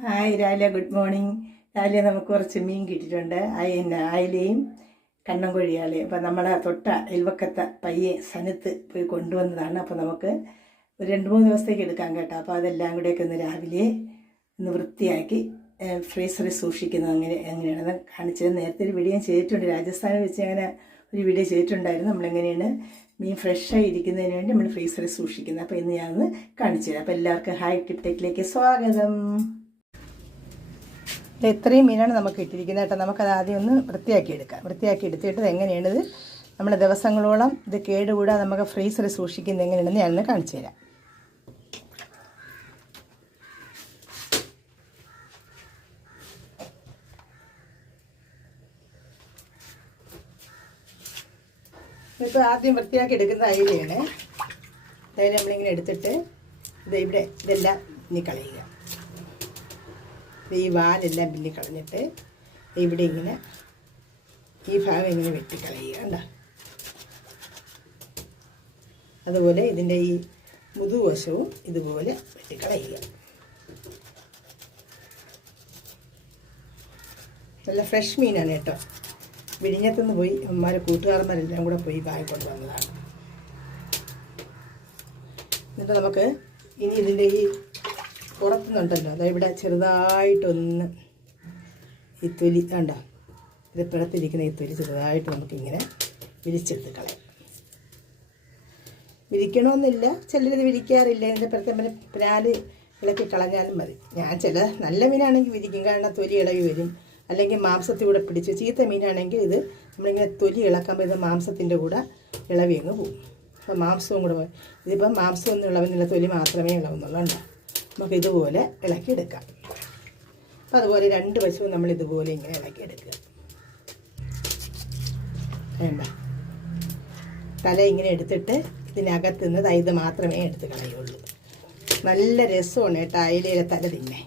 Hi രാവിലെ good morning. രാവിലെ നമുക്ക് കുറച്ച് മീൻ കിട്ടിയിട്ടുണ്ട്. അയന അയലയും കണ്ണൻകോഴിയാളെയും അപ്പം നമ്മുടെ തൊട്ട എൽവക്കത്ത പയ്യെ സനത്ത് പോയി കൊണ്ടുവന്നതാണ്. അപ്പോൾ നമുക്ക് ഒരു രണ്ട് മൂന്ന് ദിവസത്തേക്ക് എടുക്കാൻ കേട്ടോ. അപ്പോൾ അതെല്ലാം കൂടെയൊക്കെ ഒന്ന് രാവിലെ ഒന്ന് വൃത്തിയാക്കി ഫ്രീസറിൽ സൂക്ഷിക്കുന്നത് അങ്ങനെ എങ്ങനെയാണെന്ന് കാണിച്ചത്. നേരത്തെ ഒരു വീഡിയോ ചെയ്തിട്ടുണ്ട്. രാജസ്ഥാനിൽ വെച്ച് അങ്ങനെ ഒരു വീഡിയോ ചെയ്തിട്ടുണ്ടായിരുന്നു. നമ്മളെങ്ങനെയാണ്? മീൻ ഫ്രഷായി ഇരിക്കുന്നതിന് വേണ്ടി നമ്മൾ ഫ്രീസറിൽ സൂക്ഷിക്കുന്നത്. അപ്പോൾ ഇന്ന് ഞാനൊന്ന് കാണിച്ചു തരാം. അപ്പോൾ എല്ലാവർക്കും ഹായ് ടിപ് ടെക്കിലേക്ക് സ്വാഗതം. ഇത് ഇത്രയും മീനാണ് നമുക്ക് ഇട്ടിരിക്കുന്നത് കേട്ടോ. നമുക്കത് ആദ്യം ഒന്ന് വൃത്തിയാക്കി എടുക്കാം വൃത്തിയാക്കി എടുത്തിട്ട് എങ്ങനെയാണിത്? നമ്മൾ ദിവസങ്ങളോളം ഇത് കേടുകൂടാതെ നമുക്ക് ഫ്രീസറിൽ സൂക്ഷിക്കുന്നത് എങ്ങനെയാണെന്ന് ഞാനൊന്ന് കാണിച്ചു തരാം. ഇപ്പോൾ ആദ്യം വൃത്തിയാക്കി എടുക്കുന്ന അയിലയാണ്. അതായത് നമ്മളിങ്ങനെ എടുത്തിട്ട് ഇത് ഇവിടെ ഇതെല്ലാം ഇനി കളയുക. ഈ വാലെല്ലാം പിന്നി കളഞ്ഞിട്ട് ഇവിടെ ഇങ്ങനെ ഈ ഭാഗം ഇങ്ങനെ വെട്ടിക്കളയുക. കണ്ട? അതുപോലെ ഇതിന്റെ ഈ മുതുവശവും ഇതുപോലെ വെട്ടിക്കളയുക. നല്ല ഫ്രഷ് മീനാണ് കേട്ടോ. വിഴിഞ്ഞത്തുനിന്ന് പോയി അമ്മമാരെ കൂട്ടുകാരന്മാരെല്ലാം കൂടെ പോയി വാങ്ങിക്കൊണ്ട് വന്നതാണ് എന്നിട്ട് നമുക്ക് ഇനി ഇതിന്റെ ഈ പുറത്തുനിന്നുണ്ടല്ലോ അതായത് ഇവിടെ ചെറുതായിട്ടൊന്ന് ഈ തൊലി വേണ്ട ഇത് പിഴത്തിരിക്കുന്ന ഈ തൊലി ചെറുതായിട്ട് നമുക്കിങ്ങനെ വിരിച്ചെടുത്ത് കളയാം. വിരിക്കണമെന്നില്ല. ചിലരിത് വിരിക്കാറില്ല. ഇതിന്റെ പുറത്തെ പിന്നെ പ്രാൽ ഇളക്കി കളഞ്ഞാലും മതി. ഞാൻ ചില നല്ല മീനാണെങ്കിൽ വിരിക്കും. കാരണം തൊലി ഇളകി വരും. അല്ലെങ്കിൽ മാംസത്തിൽ കൂടെ പിടിച്ച് ചീത്ത മീനാണെങ്കിൽ ഇത് നമ്മളിങ്ങനെ തൊലി ഇളക്കുമ്പോൾ ഇത് മാംസത്തിന്റെ കൂടെ ഇളവി അങ്ങ് പോകും. അപ്പോൾ മാംസവും കൂടെ ഇതിപ്പോൾ ഇതിപ്പം മാംസമൊന്നും ഇളവുന്നില്ല. തൊലി മാത്രമേ ഇളവുന്നുള്ളൂ. ഉണ്ടോ നമുക്ക് ഇതുപോലെ ഇളക്കിയെടുക്കാം. അപ്പം അതുപോലെ രണ്ട് വശവും നമ്മൾ ഇതുപോലെ ഇങ്ങനെ ഇളക്കിയെടുക്കുക. വേണ്ട തല ഇങ്ങനെ എടുത്തിട്ട് ഇതിനകത്ത് നിന്ന് തൈത് മാത്രമേ എടുത്ത് കളയുള്ളൂ. നല്ല രസമാണ് കേട്ടോ അയിലയിലെ തല തിന്നെ.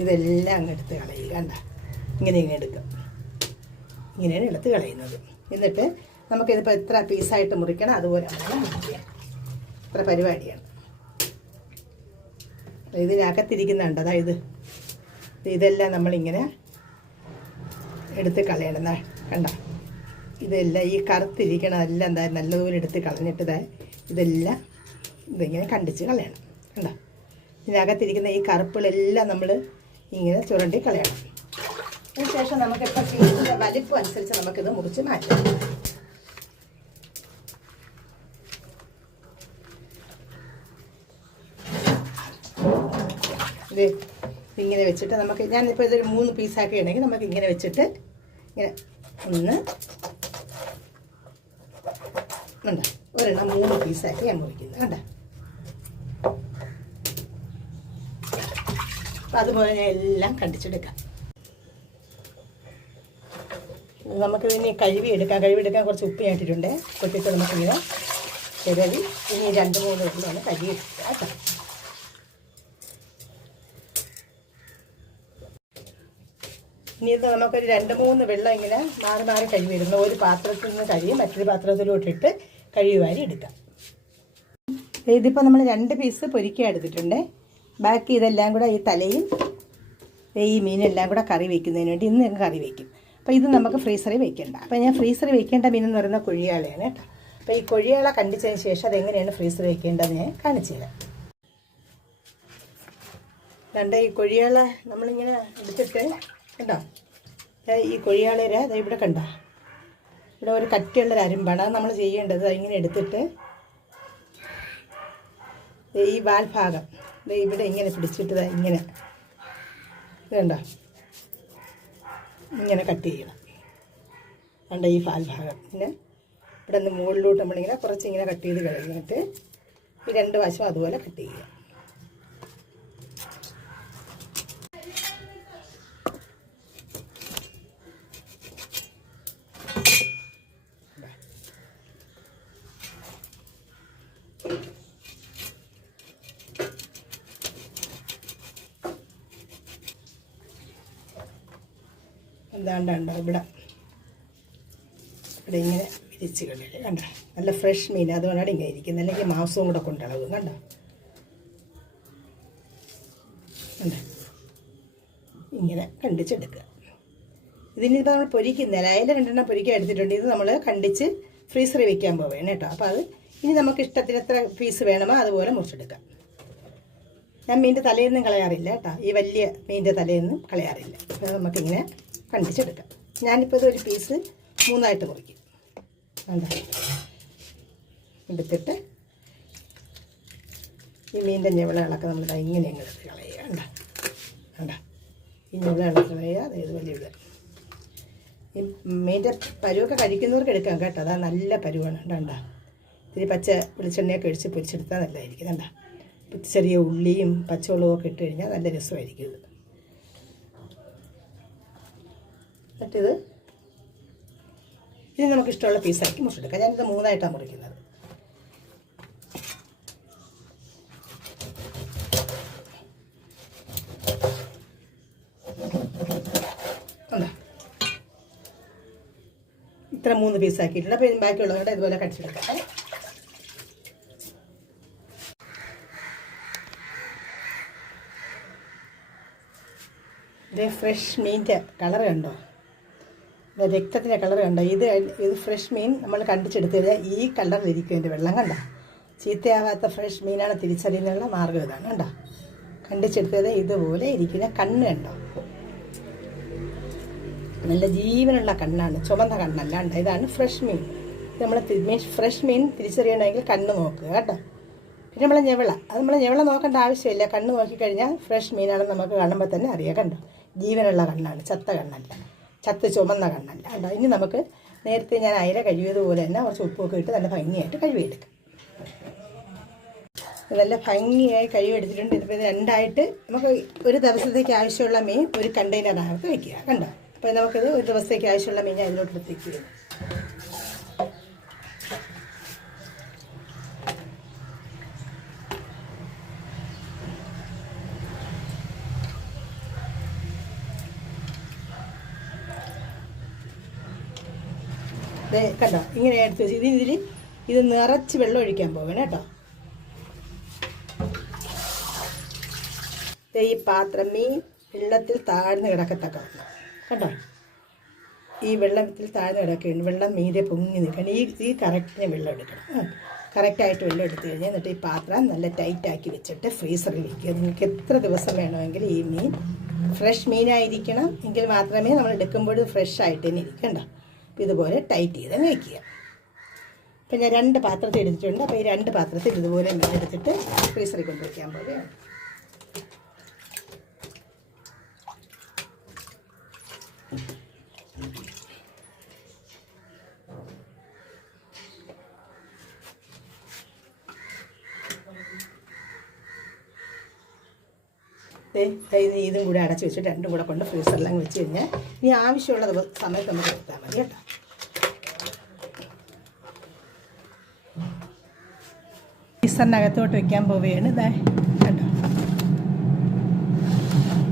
ഇതെല്ലാം അങ്ങ് എടുത്ത് കളയുക. കണ്ട? ഇങ്ങനെ ഇങ്ങനെ എടുക്കും ഇങ്ങനെയാണ് എടുത്ത് കളയുന്നത്. എന്നിട്ട് നമുക്കിതിപ്പോൾ എത്ര പീസായിട്ട് മുറിക്കണം? അതുപോലെ നമ്മൾ മുറിക്കുക ഇത്ര പരിപാടിയാണ്. ഇതിനകത്തിരിക്കുന്നുണ്ട് അതായത് ഇതെല്ലാം നമ്മളിങ്ങനെ എടുത്ത് കളയണം. കണ്ട? ഇതെല്ലാം ഈ കറുത്തിരിക്കണതെല്ലാം എന്താ നല്ലതുപോലെ എടുത്ത് കളഞ്ഞിട്ട് ഇതെല്ലാം ഇതിങ്ങനെ കണ്ടിച്ച് കളയണം. കണ്ട? ഇതിനകത്തിരിക്കുന്ന ഈ കറുപ്പുകളെല്ലാം നമ്മൾ ഇങ്ങനെ ചുരണ്ടി കളയണം. അതിനുശേഷം നമുക്കിപ്പോൾ പീസിന്റെ വലിപ്പം അനുസരിച്ച് നമുക്കിത് മുറിച്ച് മാറ്റാം. ഇത് ഇങ്ങനെ വെച്ചിട്ട് നമുക്ക് ഞാനിപ്പോൾ ഇതൊരു മൂന്ന് പീസാക്കി ഉണ്ടെങ്കിൽ നമുക്ക് ഇങ്ങനെ വെച്ചിട്ട് ഇങ്ങനെ ഒന്ന് ഉണ്ട് ഒരെണ്ണം മൂന്ന് പീസാക്കി ഞാൻ മുറിക്കുന്നത് കണ്ട? അപ്പം അതുപോലെ ഞാൻ എല്ലാം കണ്ടിച്ചെടുക്കാം നമുക്ക് ഇനി കഴുകി എടുക്കാം. കഴുകി എടുക്കാൻ കുറച്ച് ഉപ്പ് ഞാട്ടിട്ടുണ്ട് കൊട്ടിട്ട് നമുക്കിങ്ങനെ ചിരവി ഇനി രണ്ട് മൂന്ന് ഉള്ളതാണ് കഴുകി എടുക്കുക കേട്ടോ? ഇനി ഇത് നമുക്കൊരു രണ്ട് മൂന്ന് വെള്ളം ഇങ്ങനെ മാറി മാറി കഴുകി വരുന്നു ഒരു പാത്രത്തിൽ നിന്ന് കഴുകി മറ്റൊരു പാത്രത്തിലോട്ടിട്ട് കഴുകി എടുക്കാം. ഇതിപ്പോൾ നമ്മൾ രണ്ട് പീസ് പൊരിക്കുക എടുത്തിട്ടുണ്ട്. ബാക്കി ഇതെല്ലാം കൂടെ ഈ തലയും ഈ മീനെല്ലാം കൂടെ കറി വയ്ക്കുന്നതിന് വേണ്ടി ഇന്ന് ഞങ്ങൾ കറി വയ്ക്കും അപ്പോൾ ഇത് നമുക്ക് ഫ്രീസറിൽ വെക്കേണ്ട. അപ്പോൾ ഞാൻ ഫ്രീസറിൽ വെക്കേണ്ട മീൻ എന്ന് പറയുന്ന കൊഴിയാളയാണ് കേട്ടോ. അപ്പോൾ ഈ കൊഴിയാള കണ്ടിച്ചതിന് ശേഷം അതെങ്ങനെയാണ് ഫ്രീസറിൽ വെക്കേണ്ടതെന്ന് ഞാൻ കാണിച്ചു തരാം. രണ്ട് ഈ കൊഴിയാള നമ്മളിങ്ങനെ എടുത്തിട്ട് കണ്ടോ? ഈ കൊഴിയാളര ദേ ഇവിടെ കണ്ട? ഇവിടെ ഒരു കട്ടിയുള്ളൊരു അരുമ്പാണ്. അത് നമ്മൾ ചെയ്യേണ്ടത് അത് ഇങ്ങനെ എടുത്തിട്ട് ഈ വാൽഭാഗം ഇവിടെ ഇങ്ങനെ പിടിച്ചിട്ട് ഇങ്ങനെ. കണ്ടോ? ഇങ്ങനെ കട്ട് ചെയ്യണം. കണ്ട ഈ ഭാഗം പിന്നെ ഇവിടെ നിന്ന് മുകളിലോട്ട് നമ്മളിങ്ങനെ കുറച്ച് ഇങ്ങനെ കട്ട് ചെയ്ത് കഴിഞ്ഞിട്ട് ഈ രണ്ട് വശം അതുപോലെ കട്ട് ചെയ്യുക എന്താണ്ടുണ്ടോ ഇവിടെ. ഇവിടെ ഇങ്ങനെ വിരിച്ച് കണ്ടിട്ട് കണ്ടോ. നല്ല ഫ്രഷ് മീൻ. അതുകൊണ്ടാണ് ഇങ്ങനെ ഇരിക്കുന്നത്. അല്ലെങ്കിൽ മാംസവും കൂടെ കൊണ്ടിളകും കണ്ടോ? ഉണ്ട് ഇങ്ങനെ കണ്ടിച്ചെടുക്കുക. ഇതിനിപ്പോൾ നമ്മൾ പൊരിക്കുന്നില്ല അതിൽ രണ്ടെണ്ണം പൊരിക്കാൻ എടുത്തിട്ടുണ്ട്. ഇത് നമ്മൾ കണ്ടിച്ച് ഫ്രീസറിൽ വെക്കാൻ പോവുകയാണ് കേട്ടോ. അപ്പോൾ അത് ഇനി നമുക്ക് ഇഷ്ടത്തിന് എത്ര പീസ് വേണമോ അതുപോലെ മുറിച്ചെടുക്കാം. ഞാൻ മീന്റെ തലേന്നും കളയാറില്ല കേട്ടോ. ഈ വലിയ മീന്റെ തലേന്നും കളയാറില്ല. അപ്പോൾ നമുക്കിങ്ങനെ കണ്ടിച്ചെടുക്കാം ഞാനിപ്പോൾ ഇതൊരു പീസ് മൂന്നായിട്ട് മുറിക്കും. കണ്ടോ? എടുത്തിട്ട് ഈ മീന്റെ ഞെവിളകളൊക്കെ നമ്മൾ ഇങ്ങനെ അങ്ങ് എടുത്ത് കളയുക. കണ്ട? കണ്ട? ഈ ഞെവിളകളൊക്കെ കളയുക. അതായത് വലിയ ഈ മീന്റെ പരുവൊക്കെ കഴിക്കുന്നവർക്ക് എടുക്കാം കേട്ടോ. അതാ നല്ല പരുവാണ്. കണ്ട? ഇത്തിരി പച്ച വെളിച്ചെണ്ണയൊക്കെ ഒഴിച്ച് പൊരിച്ചെടുത്താൽ നല്ലതായിരിക്കും. കണ്ട? ചെറിയ ഉള്ളിയും പച്ചവെള്ളവും ഒക്കെ ഇട്ട് കഴിഞ്ഞാൽ നല്ല രസമായിരിക്കും ഇത്. എന്നിട്ടിത് ഇനി നമുക്ക് ഇഷ്ടമുള്ള പീസാക്കി മുറിച്ചെടുക്കാം. ഞാനിത് മൂന്നായിട്ടാണ് മുറിക്കുന്നത്? ഇത്ര മൂന്ന് പീസാക്കിയിട്ടുണ്ട്. അപ്പോൾ ബാക്കിയുള്ളവരുടെ ഇതുപോലെ കടിച്ചെടുക്കാം? ഇത് ഫ്രഷ് മീന്റെ കളർ കണ്ടോ? രക്തത്തിന്റെ കളർ കണ്ടോ? ഇത് ഇത് ഫ്രഷ് മീൻ നമ്മൾ കണ്ടിച്ചെടുത്ത് കഴിഞ്ഞാൽ ഈ കളറിലിരിക്കും എന്റെ വെള്ളം കണ്ടോ? ചീത്തയാവാത്ത ഫ്രഷ് മീനാണ് തിരിച്ചറിയുന്നതിനുള്ള മാർഗം ഇതാണ് കണ്ടോ? കണ്ടിച്ചെടുത്തത് ഇതുപോലെ ഇരിക്കുന്ന കണ്ണ് കണ്ടോ? നല്ല ജീവനുള്ള കണ്ണാണ് ചുമന്ന കണ്ണല്ല കണ്ടോ? ഇതാണ് ഫ്രഷ് മീൻ. നമ്മൾ മീൻ ഫ്രഷ് മീൻ തിരിച്ചറിയണമെങ്കിൽ കണ്ണ് നോക്കുക കേട്ടോ പിന്നെ നമ്മളെ ഞെവള. അത് നമ്മളെ ഞെവള നോക്കേണ്ട ആവശ്യമില്ല. കണ്ണ് നോക്കിക്കഴിഞ്ഞാൽ ഫ്രഷ് മീനാണെന്ന് നമുക്ക് കാണുമ്പോൾ തന്നെ അറിയാം കണ്ടോ? ജീവനുള്ള കണ്ണാണ് ചത്ത കണ്ണല്ല. ചത്ത് ചുമന്ന കണ്ണല്ല കേട്ടോ ഇനി നമുക്ക് നേരത്തെ ഞാൻ അയല കഴുകിയതുപോലെ തന്നെ കുറച്ച് ഉപ്പൊക്കെ ഇട്ട് നല്ല ഭംഗിയായിട്ട് കഴുകിയെടുക്കാം. നല്ല ഭംഗിയായി കഴുകിയെടുത്തിട്ടുണ്ട്. ഇതിപ്പോൾ ഇത് രണ്ടായിട്ട് നമുക്ക് ഒരു ദിവസത്തേക്ക് ആവശ്യമുള്ള മീൻ ഒരു കണ്ടെയ്നറിനകത്ത് വയ്ക്കുക കണ്ടോ? അപ്പോൾ നമുക്കിത് ഒരു ദിവസത്തേക്ക് ആവശ്യമുള്ള മീൻ അതിലോട്ട് വെക്കുക കണ്ടോ? ഇങ്ങനെ എടുത്ത് വെച്ച് ഇതിൽ ഇത് നിറച്ച് വെള്ളം ഒഴിക്കാൻ പോകണം കേട്ടോ. ഈ പാത്രം മീൻ വെള്ളത്തിൽ താഴ്ന്നു കിടക്കത്തക്ക കണ്ടോ? ഈ വെള്ളത്തിൽ താഴ്ന്ന് കിടക്കുകയാണ് വെള്ളം മീനെ പൊങ്ങി നിൽക്കണം. ഈ ഈ കറക്റ്റിന് വെള്ളം എടുക്കണം. കറക്റ്റായിട്ട് വെള്ളം എടുത്തു കഴിഞ്ഞാൽ എന്നിട്ട് ഈ പാത്രം നല്ല ടൈറ്റാക്കി വെച്ചിട്ട് ഫ്രീസറിൽ വയ്ക്കുക നിങ്ങൾക്ക് എത്ര ദിവസം വേണമെങ്കിലും ഈ മീൻ ഫ്രഷ് മീനായിരിക്കണം. എങ്കിൽ മാത്രമേ നമ്മൾ എടുക്കുമ്പോഴും ഫ്രഷ് ആയിട്ട് തന്നെ ഇരിക്കണ്ട. ഇതുപോലെ ടൈറ്റ് ചെയ്ത് വയ്ക്കുക അപ്പം ഞാൻ രണ്ട് പാത്രത്തിൽ എടുത്തിട്ടുണ്ട്. അപ്പോൾ ഈ രണ്ട് പാത്രത്തിൽ ഇതുപോലെ എടുത്തിട്ട് ഫ്രീസറിൽ കൊണ്ട് വയ്ക്കാൻ പോവുകയാണ്. ഇതും കൂടെ അടച്ച് വെച്ചിട്ട് രണ്ടും കൂടെ കൊണ്ട് ഫ്രീസറിലങ്ങ് വെച്ച് കഴിഞ്ഞാൽ ഇനി ആവശ്യമുള്ള സമയത്ത് നമുക്ക് എടുത്താൽ മതി കേട്ടോ. ഫ്രീസറിനകത്തോട്ട് വെക്കാൻ പോവുകയാണ്. ഇതാ കണ്ടോ?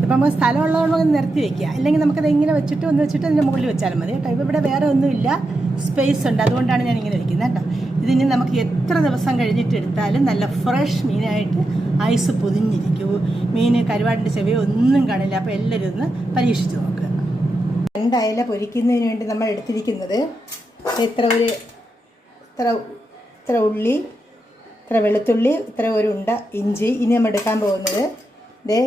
ഇപ്പം നമുക്ക് സ്ഥലമുള്ളതുകൊണ്ട് ഉള്ളതുകൊണ്ട് നിർത്തി വെക്കുക അല്ലെങ്കിൽ നമുക്കത് ഇങ്ങനെ വെച്ചിട്ട് ഒന്ന് വെച്ചിട്ട് അതിന്റെ മുകളിൽ വെച്ചാലും മതി കേട്ടോ. ഇപ്പം ഇവിടെ വേറെ ഒന്നുമില്ല. സ്പേസ് ഉണ്ട്. അതുകൊണ്ടാണ് ഞാൻ ഇങ്ങനെ വെക്കുന്നത് കേട്ടോ. ഇതിന് നമുക്ക് എത്ര ദിവസം കഴിഞ്ഞിട്ട് എടുത്താലും നല്ല ഫ്രഷ് മീനായിട്ട് ഐസ് പൊതിഞ്ഞിരിക്കൂ. മീൻ കരുവാടിന്റെ ചെവിയോ ഒന്നും കാണില്ല. അപ്പോൾ എല്ലാവരും ഒന്ന് പരീക്ഷിച്ച് നോക്കുക രണ്ട് പൊരിക്കുന്നതിന് വേണ്ടി നമ്മൾ എടുത്തിരിക്കുന്നത്. ഇത്ര ഒരു ഇത്ര ഇത്ര ഉള്ളി ഇത്ര വെളുത്തുള്ളി ഇത്ര ഒരു ഉണ്ട ഇഞ്ചി ഇനി നമ്മൾ എടുക്കാൻ പോകുന്നത്. ഇതേ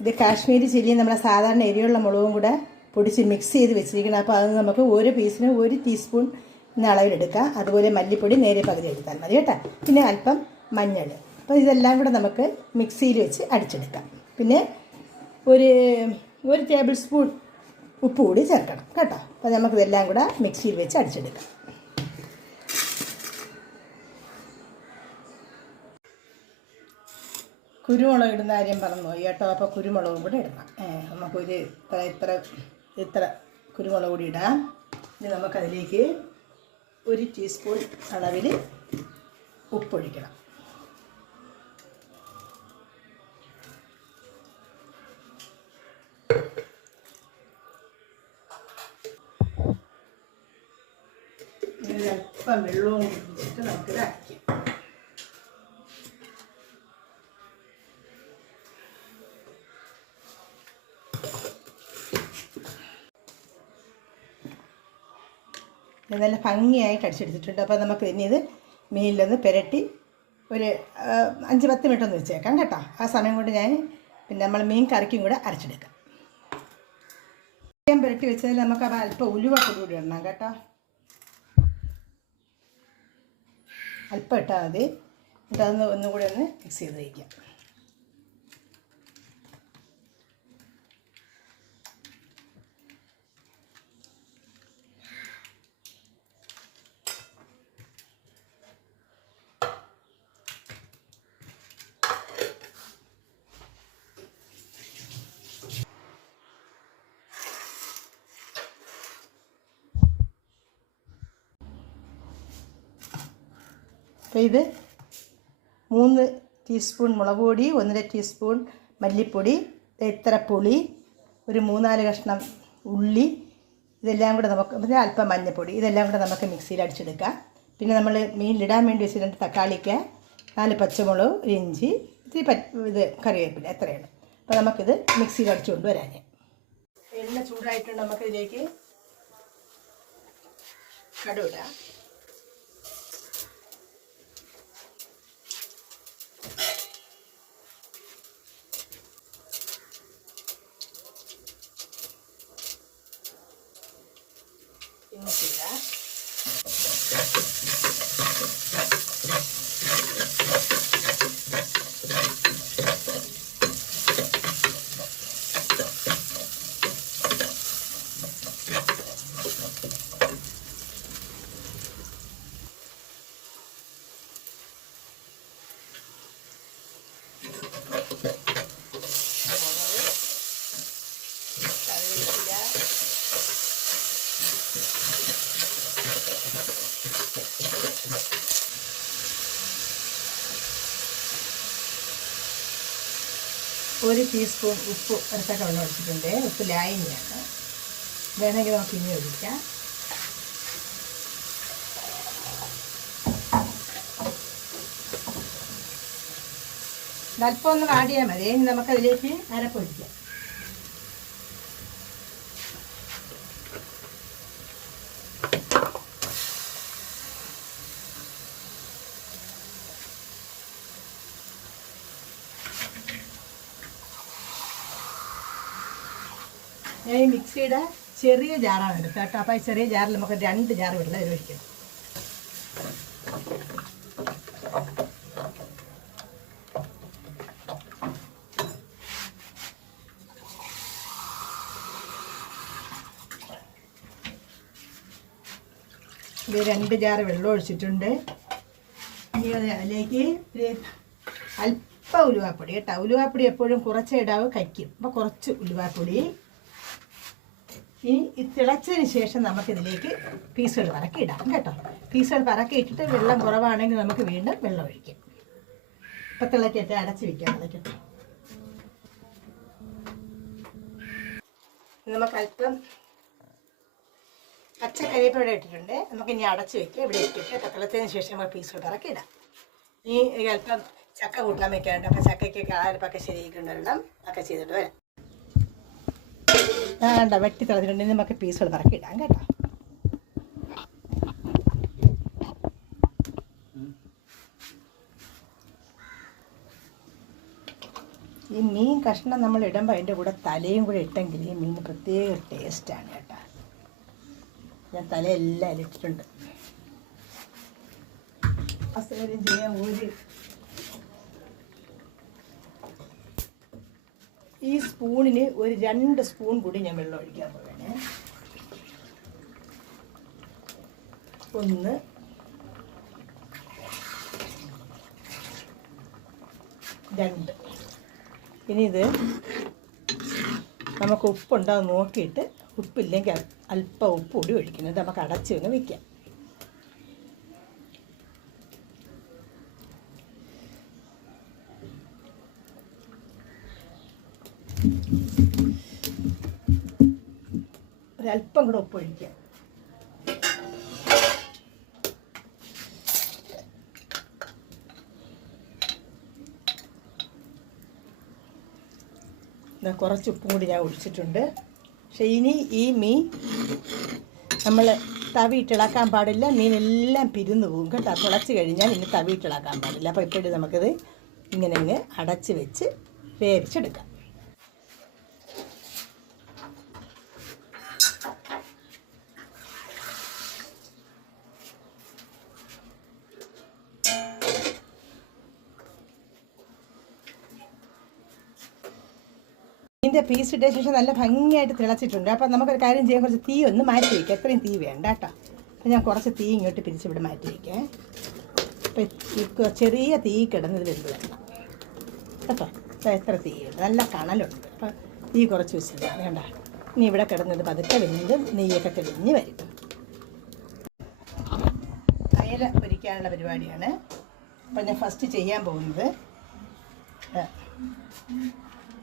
ഇത് കാശ്മീരി ചില്ലിയും നമ്മുടെ സാധാരണ എരിയുള്ള മുളകും കൂടെ പൊടിച്ച് മിക്സ് ചെയ്ത് വെച്ചിരിക്കണം. അപ്പോൾ അത് നമുക്ക് ഒരു പീസിന് ഒരു ടീസ്പൂൺ എന്ന അളവിലെടുക്കാം അതുപോലെ മല്ലിപ്പൊടി നേരെ പകുതി എടുത്താൽ മതി കേട്ടോ. പിന്നെ അല്പം മഞ്ഞൾ. അപ്പോൾ ഇതെല്ലാം കൂടെ നമുക്ക് മിക്സിയിൽ വെച്ച് അടിച്ചെടുക്കാം. പിന്നെ ഒരു ഒരു ടേബിൾ സ്പൂൺ ഉപ്പ് കൂടി ചേർക്കണം കേട്ടോ. അപ്പോൾ നമുക്കിതെല്ലാം കൂടെ മിക്സിയിൽ വെച്ച് അടിച്ചെടുക്കാം. കുരുമുളക് ഇടുന്ന കാര്യം പറഞ്ഞു പോയി കേട്ടോ. അപ്പോൾ കുരുമുളകും കൂടി ഇടണം. നമുക്കൊരു ഇത്ര ഇത്ര ഇത്ര കുരുമുളക് കൂടി ഇടാം. ഇനി നമുക്കതിലേക്ക് ഒരു ടീസ്പൂൺ അളവിൽ ഉപ്പൊഴിക്കണം. അല്പം വെള്ളവും കൂടി ഒഴിച്ചിട്ട് നല്ല ഭംഗിയായിട്ട് അടിച്ചെടുത്തിട്ടുണ്ട്. അപ്പോൾ നമുക്ക് ഇനി ഇത് മീനിലൊന്ന് പുരട്ടി ഒരു അഞ്ച് പത്ത് മിനിറ്റ് ഒന്ന് വെച്ചേക്കാം കേട്ടോ. ആ സമയം കൊണ്ട് ഞാൻ പിന്നെ നമ്മൾ മീൻ കറിക്കും കൂടെ അരച്ചെടുക്കാം. ചിക്കൻ പുരട്ടി വെച്ചതിൽ നമുക്ക് അല്പം ഉലുവ കൂടി ഇടണം കേട്ടോ. അല്പം ഇട്ടാൽ മതി. എന്നിട്ടതൊന്ന് ഒന്നുകൂടി ഒന്ന് മിക്സ് ചെയ്ത് വയ്ക്കാം ഇത് മൂന്ന് ടീസ്പൂൺ മുളക് പൊടി ഒന്നര ടീസ്പൂൺ മല്ലിപ്പൊടി ഇത്ര പുളി ഒരു മൂന്നാൽ കഷ്ണം ഉള്ളി. ഇതെല്ലാം കൂടെ നമുക്ക് പിന്നെ അല്പം മഞ്ഞൾപ്പൊടി ഇതെല്ലാം കൂടെ നമുക്ക് മിക്സിയിൽ അടിച്ചെടുക്കാം. പിന്നെ നമ്മൾ മീനിലിടാൻ വേണ്ടി വെച്ച് രണ്ട് തക്കാളിക്ക് നാല് പച്ചമുളക് ഒരു ഇഞ്ചി ഇത്തിരി പ ഇത് കറിവേപ്പില. എത്രയാണ് അപ്പോൾ നമുക്കിത് മിക്സിയിൽ അടിച്ചുകൊണ്ട് വരാൻ എണ്ണ ചൂടായിട്ടുണ്ട്. നമുക്കിതിലേക്ക് കടുവിടാം ഇങ്ങോട്ടില്ല കറിവേപ്പില ഒരു ടീസ്പൂൺ ഉപ്പ് എടുത്തൊക്കെ വെള്ളം ഒഴിച്ചിട്ടുണ്ട്. ഉപ്പ് ലായനിയാണ്. വേണമെങ്കിൽ നമുക്ക് ഇനി ഒഴിക്കാം. അല്പം ഒന്ന് വാടിയാൽ മതി. ഇനി നമുക്കതിലേക്ക് അരപ്പൊഴിക്കാം. ഞാൻ ഈ മിക്സിയുടെ ചെറിയ ജാറാണ് എടുത്തത് കേട്ടോ അപ്പോൾ ഈ ചെറിയ ജാറിൽ നമുക്ക് രണ്ട് ജാർ വെള്ളം അതിൽ ഒഴിക്കണം രണ്ട് ജാർ വെള്ളം ഒഴിച്ചിട്ടുണ്ട്. ഇനി അതിലേക്ക് അല്പം ഉലുവാപ്പൊടി. കേട്ടോ ഉലുവാപ്പൊടി എപ്പോഴും കുറച്ചേ ഇടാവ് കഴിക്കും അപ്പോൾ കുറച്ച് ഉലുവാപ്പൊടി ഇനി ഇത് തിളച്ചതിന് ശേഷം നമുക്കിതിലേക്ക് പീസുകൾ പറക്കി ഇടാം കേട്ടോ. പീസുകൾ പറക്കി ഇട്ടിട്ട് വെള്ളം കുറവാണെങ്കിൽ നമുക്ക് വീണ്ടും വെള്ളം ഒഴിക്കാം. ഇപ്പം തിളക്കിയിട്ട് അടച്ച് വെക്കാം തിളക്കട്ടെ നമുക്ക് അല്പം പച്ചക്കറിവേപ്പില ഇട്ടിട്ടുണ്ട്. നമുക്ക് ഇനി അടച്ച് വയ്ക്കുക ഇവിടെ ഇട്ടിട്ട് തിളച്ചതിന് ശേഷം നമ്മൾ പീസുകൾ പറക്കി ഇടാം ഇനി അല്പം ചക്ക കൂട്ടാൻ വയ്ക്കാറുണ്ട് അപ്പോൾ ചക്കയ്ക്കൊക്കെ ആരപ്പൊക്കെ ശരിയായിട്ടുണ്ട്. വെള്ളം ഒക്കെ ചെയ്തിട്ട് വരാം. വേണ്ട വെട്ടി തിളച്ചിട്ടുണ്ടെങ്കിൽ നമുക്ക് പീസുകൾ പറക്കി ഇടാം കേട്ടോ. ഈ മീൻ കഷ്ണം നമ്മൾ ഇടുമ്പോൾ അതിന്റെ കൂടെ തലയും കൂടെ ഇട്ടെങ്കിൽ ഈ മീൻ പ്രത്യേക ടേസ്റ്റാണ് കേട്ടോ. ഞാൻ തലയെല്ലാം ഇട്ടിട്ടുണ്ട് അസുഖം ചെയ്യാൻ ഒരു ഈ സ്പൂണിന് ഒരു രണ്ട് സ്പൂൺ കൂടി ഞാൻ വെള്ളം ഒഴിക്കാൻ പോവാണ്. ഒന്ന് രണ്ട്. ഇനി ഇത് നമുക്ക് ഉപ്പുണ്ടോ നോക്കിയിട്ട് ഉപ്പില്ലെങ്കിൽ അല്പം ഉപ്പ് കൂടി ഒഴിക്കുന്നത് നമുക്ക് അടച്ചു വന്ന് വയ്ക്കാം ഒരല്പം കൂടെ ഉപ്പ് ഒഴിക്കാം ദാ കുറച്ച് ഉപ്പും കൂടി ഞാൻ ഒഴിച്ചിട്ടുണ്ട്. പക്ഷേ ഇനി ഈ മീൻ നമ്മൾ തവിയിട്ടിളക്കാൻ പാടില്ല. മീനെല്ലാം പിരിന്നു പോകും കേട്ടോ. തിളച്ച് കഴിഞ്ഞാൽ ഇനി തവിയിട്ടിളക്കാൻ പാടില്ല. അപ്പോൾ ഇപ്പോഴും നമുക്കിത് ഇങ്ങനെ അങ്ങ് അടച്ച് വെച്ച് വേവിച്ചെടുക്കാം. ഇതിന്റെ പീസ് ഇട്ട ശേഷം നല്ല ഭംഗിയായിട്ട് തിളച്ചിട്ടുണ്ട്. അപ്പം നമുക്കൊരു കാര്യം ചെയ്യാൻ കുറച്ച് തീ ഒന്ന് മാറ്റി വയ്ക്കുക എത്രയും തീ വേണ്ട കേട്ടോ. അപ്പം ഞാൻ കുറച്ച് തീ ഇങ്ങോട്ട് പിരിച്ച് ഇവിടെ മാറ്റി വയ്ക്കേ അപ്പം ചെറിയ തീ കിടന്നത് വെന്ത് കേട്ടോ? അപ്പം എത്ര തീയുണ്ട് നല്ല കണലുണ്ട് അപ്പം തീ കുറച്ച് വെച്ചിട്ട് വേണ്ട ഇനി ഇവിടെ കിടന്നത് പതുക്കെ വെന്ത് നെയ്യൊക്കെ തെളിഞ്ഞ് വരും. അയല പൊരിക്കാനുള്ള പരിപാടിയാണ്. അപ്പം ഞാൻ ഫസ്റ്റ് ചെയ്യാൻ പോകുന്നത്.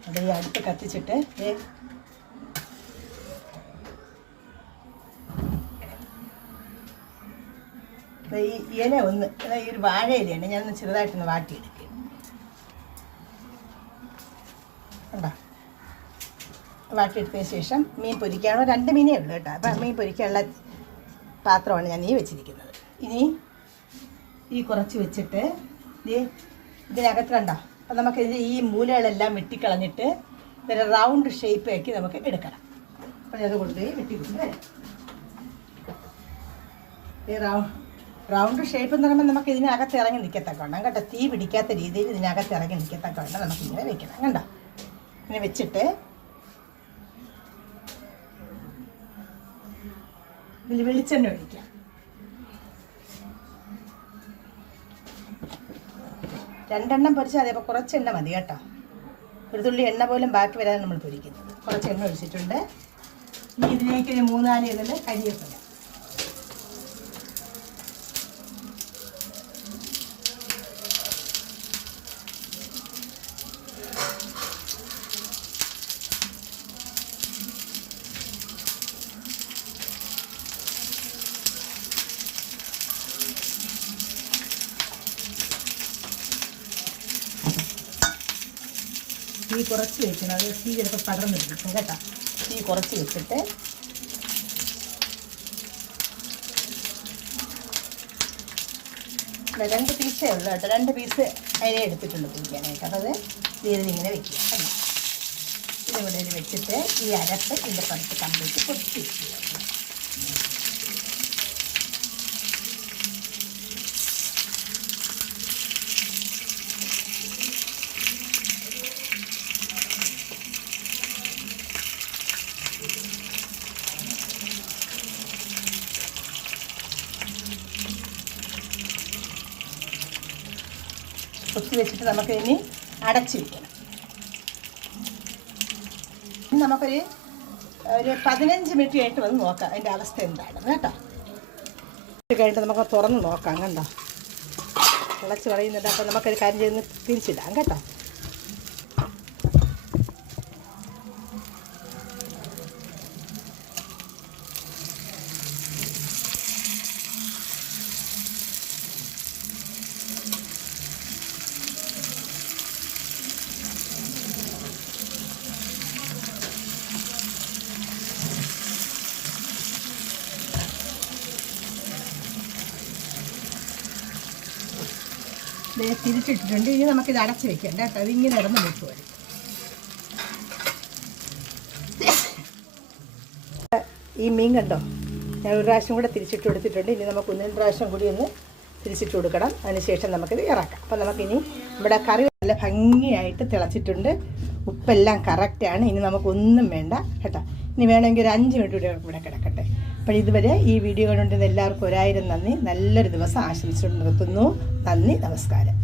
അത് ഈ അടുത്ത് കത്തിച്ചിട്ട് ഈ ഇല ഒന്ന് ഈ ഒരു വാഴ ഇലയാണ് ഞാനൊന്ന് ചെറുതായിട്ടൊന്ന് വാട്ടിയെടുക്കും. കണ്ടോ? വാട്ടിയെടുത്തതിന് ശേഷം മീൻ പൊരിക്കാനുള്ള രണ്ട് മീനേ ഉള്ളൂ കേട്ടോ. അപ്പം മീൻ പൊരിക്കാനുള്ള പാത്രമാണ് ഞാൻ ഈ വെച്ചിരിക്കുന്നത്. ഇനി ഈ കുറച്ച് വെച്ചിട്ട് ഇതിനകത്ത് കണ്ടോ? അപ്പം നമുക്ക് ഇത് ഈ മൂലകളെല്ലാം വെട്ടിക്കളഞ്ഞിട്ട് ഇതൊരു റൗണ്ട് ഷേപ്പ് ആക്കി നമുക്ക് എടുക്കണം. അപ്പം ഞാൻ കൊണ്ടുപോയി വെട്ടിക്കൊണ്ട് വരാം. ഈ റൗണ്ട് ഷേപ്പ് എന്ന് പറയുമ്പോൾ നമുക്ക് ഇതിനകത്ത് ഇറങ്ങി നിൽക്കത്തക്കവണ്ണം കേട്ടോ തീ പിടിക്കാത്ത രീതിയിൽ ഇതിനകത്ത് ഇറങ്ങി നിൽക്കത്തക്കവണ്ണം നമുക്ക് ഇങ്ങനെ വെക്കണം കണ്ടോ? ഇങ്ങനെ വെച്ചിട്ട് ഇതിൽ വെളിച്ചെണ്ണ ഒഴിക്കാം. രണ്ടെണ്ണം പൊരിച്ചാൽ അതേ കുറച്ച് എണ്ണ മതി കേട്ടോ. ഒരു തുള്ളി എണ്ണ പോലും ബാക്കി വരാതെ നമ്മൾ പൊരിക്കുന്നത് കുറച്ച് എണ്ണ ഒഴിച്ചിട്ടുണ്ട്. ഇനി ഇതിലേക്ക് മൂന്നാൽ ഇതിൽ കരിയേപ്പില. കുറച്ച് വെക്കണം അത് തീ ചിലപ്പോൾ പടർന്നിരിക്കും. കേട്ടോ. തീ കുറച്ച് വെച്ചിട്ട് രണ്ട് പീസേ ഉള്ളൂ കേട്ടോ. രണ്ട് പീസ് അതിനെ എടുത്തിട്ടുണ്ട് കുടിക്കാനായിട്ട്. അപ്പോൾ അത് ഇതിലിങ്ങനെ വെക്കുക. കണ്ടോ? ഇതിവിടെ ഇത് വെച്ചിട്ട് ഈ അരപ്പ് ഇതിന്റെ പുറത്ത് കമ്പ്ലീറ്റ് പൊട്ടി വെക്കുക. വെച്ചിട്ട് നമുക്ക് ഇനി അടച്ചു വെക്കണം. നമുക്കൊരു ഒരു പതിനഞ്ച് മിനിറ്റ് കഴിഞ്ഞിട്ട് വന്ന് നോക്കാം അതിന്റെ അവസ്ഥ എന്താണെന്ന് കേട്ടോ. കഴിഞ്ഞിട്ട് നമുക്ക് തുറന്ന് നോക്കാം കണ്ടോ. തിളച്ച് പറയുന്നുണ്ട്. അപ്പോൾ നമുക്കൊരു കാര്യം ചെയ്യുന്ന തിരിച്ചിടാം കേട്ടോ. തിരിച്ചിട്ടിട്ടുണ്ട്. ഇനി നമുക്കിത് അടച്ച് വെക്കണ്ട കേട്ടോ. അതിങ്ങനെ ഇടന്ന് മുട്ട് ഈ മീൻ കണ്ടോ? ഞാൻ ഒരു പ്രാവശ്യം കൂടെ തിരിച്ചിട്ട് കൊടുത്തിട്ടുണ്ട്. ഇനി നമുക്ക് ഒന്നും പ്രാവശ്യം കൂടി ഒന്ന് തിരിച്ചിട്ട് കൊടുക്കണം. അതിനുശേഷം നമുക്കിത് ഇറക്കാം. അപ്പം നമുക്കിനി ഇവിടെ കറി നല്ല ഭംഗിയായിട്ട് തിളച്ചിട്ടുണ്ട്. ഉപ്പെല്ലാം കറക്റ്റാണ് ഇനി നമുക്കൊന്നും വേണ്ട കേട്ടോ. ഇനി വേണമെങ്കിൽ ഒരു അഞ്ച് മിനിറ്റ് കൂടി ഇവിടെ കിടക്കട്ടെ. അപ്പോൾ ഇതുവരെ ഈ വീഡിയോ കണ്ടുകൊണ്ടിരുന്ന എല്ലാവർക്കും ഒരായിരം നന്ദി. നല്ലൊരു ദിവസം ആശംസിച്ചുകൊണ്ട് നിർത്തുന്നു. നന്ദി നമസ്കാരം.